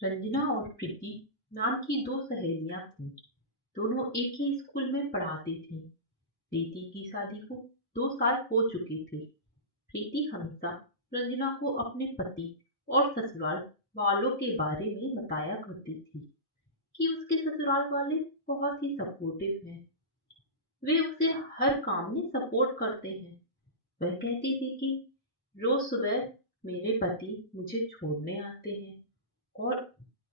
रंजना और प्रीति नाम की दो सहेलियां थीं। दोनों एक ही स्कूल में पढ़ाती थीं। प्रीति की शादी को 2 साल हो चुके थे। प्रीति हमेशा रंजना को अपने पति और ससुराल वालों के बारे में बताया करती थी कि उसके ससुराल वाले बहुत ही सपोर्टिव हैं। वे उसे हर काम में सपोर्ट करते हैं। वह कहती थी कि रोज सुबह मेरे पति मुझे छोड़ने आते हैं और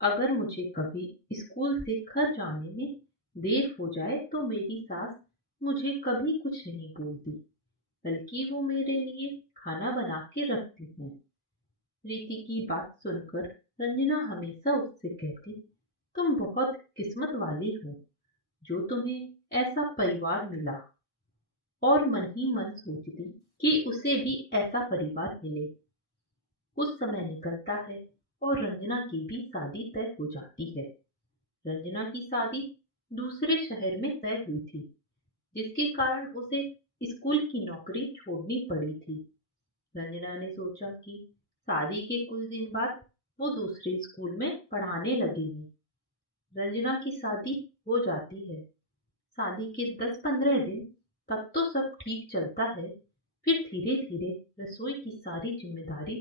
अगर मुझे कभी स्कूल से घर जाने में देर हो जाए तो मेरी सास मुझे कभी कुछ नहीं बोलती, बल्कि वो मेरे लिए खाना बना के रखती हैं। प्रीति की बात सुनकर रंजना हमेशा उससे कहती, तुम बहुत किस्मत वाली हो जो तुम्हें ऐसा परिवार मिला, और मन ही मन सोचती कि उसे भी ऐसा परिवार मिले। कुछ समय निकलता है और रंजना की भी शादी तय हो जाती है। रंजना की शादी दूसरे शहर में तय हुई थी, जिसके कारण उसे स्कूल की नौकरी छोड़नी पड़ी थी। रंजना ने सोचा कि शादी के कुछ दिन बाद वो दूसरे स्कूल में पढ़ाने लगेगी। रंजना की शादी हो जाती है। शादी के 10-15 दिन तक तो सब ठीक चलता है। फिर धीरे धीरे रसोई की सारी जिम्मेदारी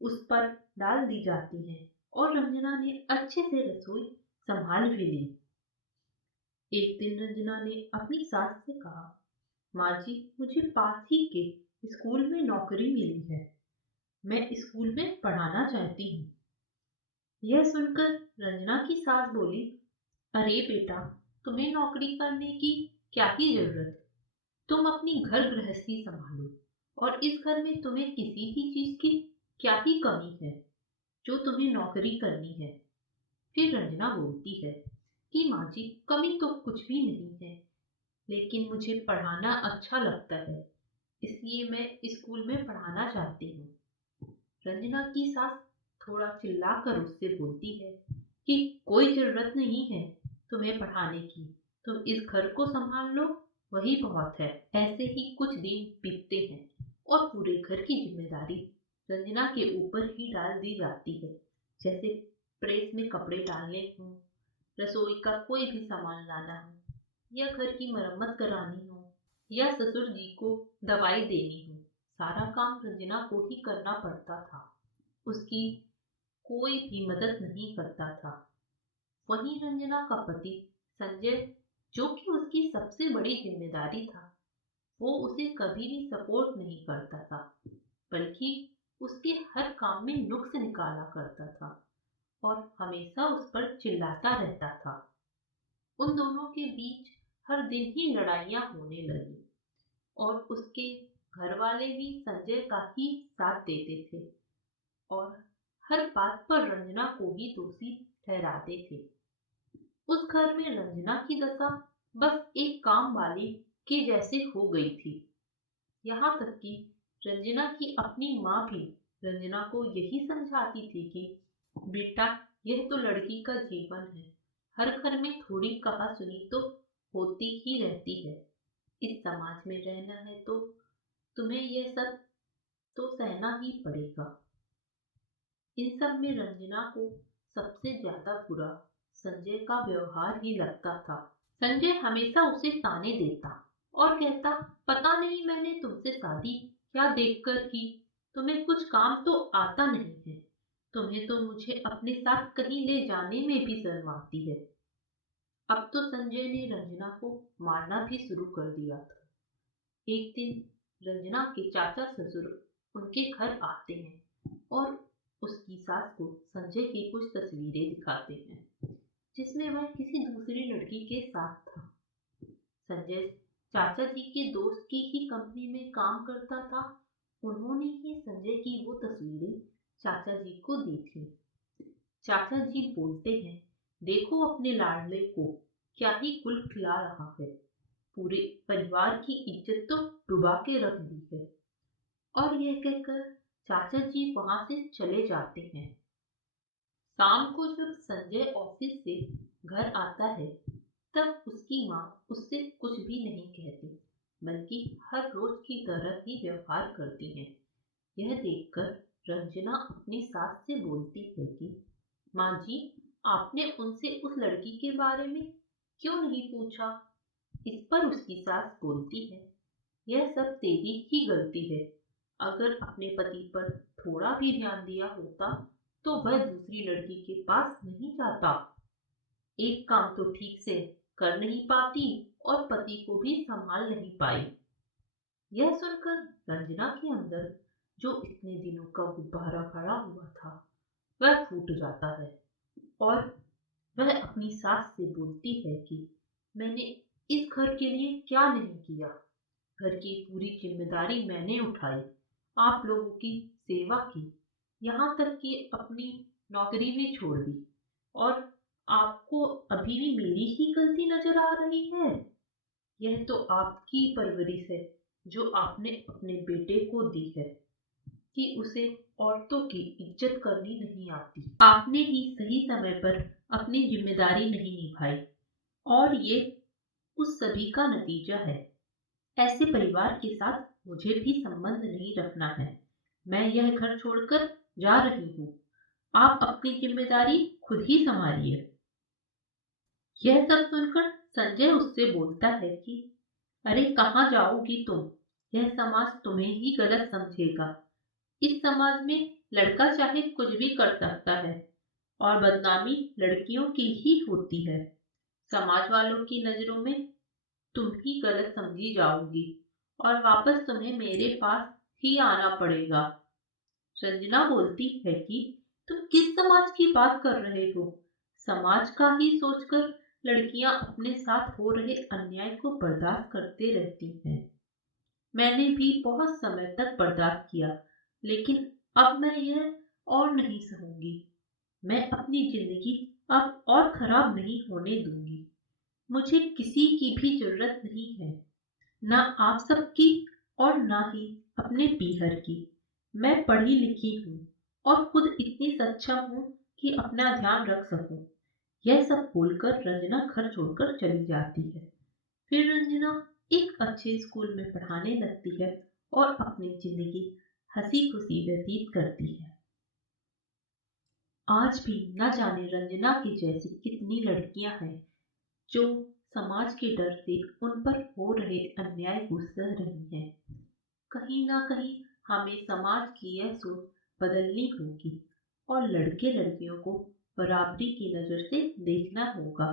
उस पर डाल दी जाती है और रंजना ने अच्छे से रसोई संभाल भी ली। एक दिन रंजना ने अपनी सास से कहा, माँ जी, मुझे पास ही के स्कूल में नौकरी मिली है। मैं स्कूल में पढ़ाना चाहती हूँ। यह सुनकर रंजना की सास बोली, अरे बेटा, तुम्हें नौकरी करने की क्या ही जरूरत है। तुम अपनी घर गृहस्थी संभालो और इस घर में तुम्हें किसी भी चीज की क्या ही कमी है जो तुम्हें नौकरी करनी है। फिर रंजना बोलती है कि माँ जी, कमी तो कुछ भी नहीं है, लेकिन मुझे पढ़ाना अच्छा लगता है, इसलिए मैं स्कूल में पढ़ाना चाहती हूँ। रंजना की सास थोड़ा चिल्लाकर उससे बोलती है कि कोई जरूरत नहीं है तुम्हें पढ़ाने की, तुम इस घर को संभाल लो, वही बहुत है। ऐसे ही कुछ दिन बीतते हैं और पूरे घर की जिम्मेदारी रंजना के ऊपर ही डाल दी जाती है। जैसे प्रेस में कपड़े डालने हों, रसोई का कोई भी सामान लाना हो, या घर की मरम्मत करानी हो, या ससुर जी को दवाई देनी हो, सारा काम रंजना को ही करना पड़ता था। उसकी कोई भी मदद नहीं करता था। वहीं रंजना का पति संजय, जो कि उसकी सबसे बड़ी जिम्मेदारी था, वो उसे कभी भी सपोर्ट नहीं करता था, बल्कि उसके हर काम में नुक्स निकाला करता था और हमेशा उस पर चिल्लाता रहता था। उन दोनों के बीच हर दिन ही लड़ाइयाँ होने लगी और उसके घर वाले भी संजय का ही साथ देते थे और हर बात पर रंजना को ही दोषी ठहराते थे। उस घर में रंजना की दशा बस एक काम वाली के जैसे हो गई थी। यहाँ तक कि रंजना की अपनी माँ भी रंजना को यही समझाती थी कि बेटा, यह तो लड़की का जीवन है, हर घर में थोड़ी कहा सुनी तो होती ही रहती है। इस समाज में रहना है तो तुम्हें यह सब तो सहना ही पड़ेगा। इन सब में रंजना को सबसे ज्यादा बुरा संजय का व्यवहार ही लगता था। संजय हमेशा उसे ताने देता और कहता, पता नहीं मैंने तुमसे शादी क्या देखकर की, तुम्हें कुछ काम तो आता नहीं है, तुम्हें तो मुझे अपने साथ कहीं ले जाने में भी शर्म आती है। अब तो संजय ने रंजना को मारना भी शुरू कर दिया था। एक दिन रंजना के चाचा ससुर उनके घर आते हैं और उसकी सास को संजय की कुछ तस्वीरें दिखाते हैं, जिसमें वह किसी दूसरी लड़की के साथ था। संजय चाचा जी के दोस्त की ही कंपनी में काम करता था। उन्होंने ही संजय की वो तस्वीरें चाचा जी को दी थी। चाचा जी बोलते हैं, देखो अपने लाडले को क्या ही कुल खिला रहा है, पूरे परिवार की इज्जत तो डुबा के रख दी है। और यह कहकर चाचा जी वहां से चले जाते हैं। शाम को जब संजय ऑफिस से घर आता है, तब उसकी माँ उससे कुछ भी नहीं कहती, बल्कि हर रोज की तरह ही व्यवहार करती हैं। यह देखकर रंजना अपनी सास से बोलती है कि माँ जी, आपने उनसे उस लड़की के बारे में क्यों नहीं पूछा? इस पर उसकी सास बोलती है, यह सब तेरी ही गलती है। अगर अपने पति पर थोड़ा भी ध्यान दिया होता तो वह दूसरी लड़की के पास नहीं जाता। एक काम तो ठीक से कर नहीं पाती और पति को भी संभाल नहीं पाई। यह सुनकर रंजना के अंदर जो इतने दिनों का गुब्बारा भरा हुआ था वह फूट जाता है और वह अपनी सास से बोलती है कि मैंने इस घर के लिए क्या नहीं किया। घर की पूरी जिम्मेदारी मैंने उठाई, आप लोगों की सेवा की, यहाँ तक कि अपनी नौकरी भी छोड़ दी, और आपको अभी भी मेरी ही गलती नजर आ रही है। यह तो आपकी परवरिश है जो आपने अपने बेटे को दी है कि उसे औरतों की इज्जत करनी नहीं आती। आपने ही सही समय पर अपनी जिम्मेदारी नहीं निभाई और ये उस सभी का नतीजा है। ऐसे परिवार के साथ मुझे भी संबंध नहीं रखना है। मैं यह घर छोड़कर जा रही हूँ। आप अपनी जिम्मेदारी खुद ही संभालिए। यह सब सुनकर संजय उससे बोलता है कि अरे कहाँ जाओगी तुम? यह समाज तुम्हें ही गलत समझेगा। इस समाज में लड़का चाहे कुछ भी कर सकता है और बदनामी लड़कियों की ही होती है। समाज वालों की नजरों में तुम ही गलत समझी जाओगी और वापस तुम्हें मेरे पास ही आना पड़ेगा। संजना बोलती है कि तुम किस समाज की बात कर रहे हो? समाज का ही सोचकर लड़कियां अपने साथ हो रहे अन्याय को बर्दाश्त करते रहती हैं। मैंने भी बहुत समय तक बर्दाश्त किया, लेकिन अब मैं यह और नहीं सहूंगी। मैं अपनी जिंदगी अब और खराब नहीं होने दूंगी। मुझे किसी की भी जरूरत नहीं है, ना आप सबकी और ना ही अपने पीहर की। मैं पढ़ी लिखी हूँ और खुद इतनी सक्षम हूँ कि अपना ध्यान रख सकूं। यह सब बोलकर रंजना घर छोड़कर चली जाती है। फिर रंजना एक अच्छे स्कूल में पढ़ाने लगती है और अपनी जिंदगी हंसी खुशी व्यतीत करती है। आज भी न जाने रंजना की जैसी कितनी लड़कियां हैं जो समाज के डर से उन पर हो रहे अन्याय को सह रही हैं। कहीं ना कहीं हमें समाज की यह सोच बदलनी होगी और लड़के लड़कियों को बराबरी की नजर से देखना होगा।